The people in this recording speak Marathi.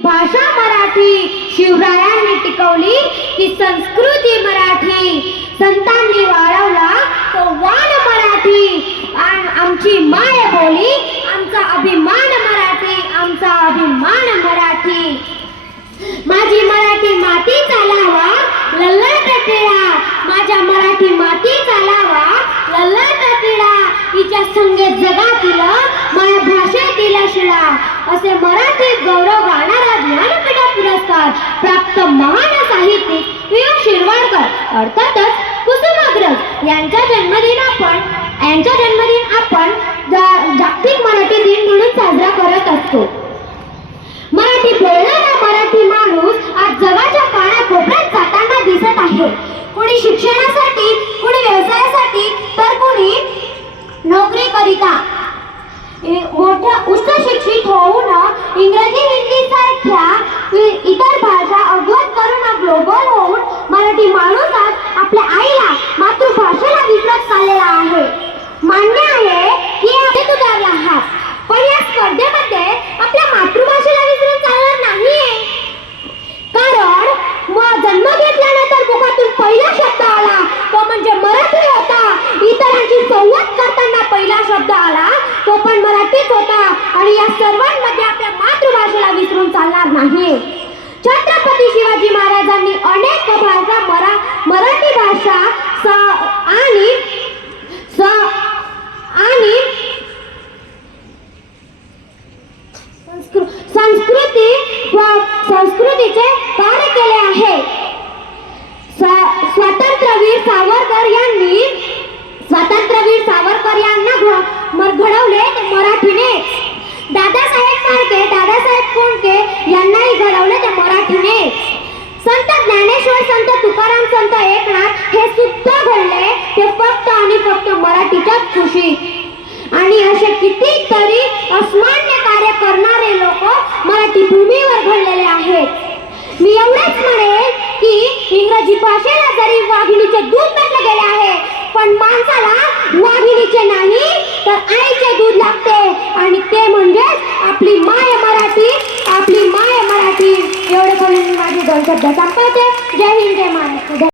भाषा मराठी शिवरायांनी टिकवली ती संस्कृती मराठी, संतांनी वाढवला तो वाण मराठी। आमची माय बोली, आमचा अभिमान मराठी, आमचा अभिमान मराठी। माझी मराठी माती चालावा लल्लट टिळा, माझ्या मराठी माती चालावा लल्लट टिळा, हिच्या संगीत जगातील माया भाषेतील शिळा, असे मराठी गौरव गाणारा ज्ञानपीठ पुरस्कार प्राप्त महान साहित्यिक वि.उ. शिरवाडकर अर्थातच कुसुमाग्रज यांचा जन्मदिन आपण जागतिक मराठी दिन म्हणून साजरा करत असतो। मराठी बोलणारा मराठी माणूस आज जगाच्या कानाकोपऱ्यात जाताना दिसत आहे। कोणी शिक्षणासाठी, कोणी व्यवसायासाठी, तर कोणी नोकरी करिता मोठ्या उच्च शिक्षित होऊन इंग्रजी, हिंदी सारख्या इतर भाषा अवगत करून ग्लोबल होऊन मराठी माणूस आज आपल्या आईला, मातृभाषेला विसरत चाललेला आहे। मान्य आहे की आपण सुधारला आहात, पण या स्पर्धेमध्ये आपल्या मातृभाषेला विसरून चालणार नाहीये। कारण जन्म घेतल्यानंतर मुखातून पहिला शब्द आला तो म्हणजे मराठी होता। इतरांशी संवाद करताना पहिला शब्द आला तो पण मराठीच होता, आणि या सर्वांमध्ये आपल्या मातृभाषेला विसरून चालणार नाही। छत्रपती शिवाजी महाराजांनी अनेक भाषा मराठी भाषा संस्कृतीचे कार्य केले आहे। स्वातंत्र्यवीर सावरकर यांना घडवले ते मराठीने। दादासाहेब कोंडके यांनाही घडवले ते मराठीने। संत ज्ञानेश्वर, संत तुकाराम, संत एकनाथ हे सुद्धा घडले ते फक्त आणि फक्त मराठीच्याच खुशीत। आणि असे कितीतरी अस्मान्य कार्य करणारे लोक मराठी भूमीवर घडलेले आहेत। मी एवढेच म्हणेन की इंग्रजी भाषेला जरी वाघिणीचे दूध म्हटले गेले आहे, पण माणसाला वाघिणीचे नाही तर आईचे दूध लागते, आणि ते म्हणजेच आपली माय मराठी, आपली माय मराठी। एवढे बोलून मी माझे 2 शब्द संपवते। जय हिंद, जय महाराष्ट्र।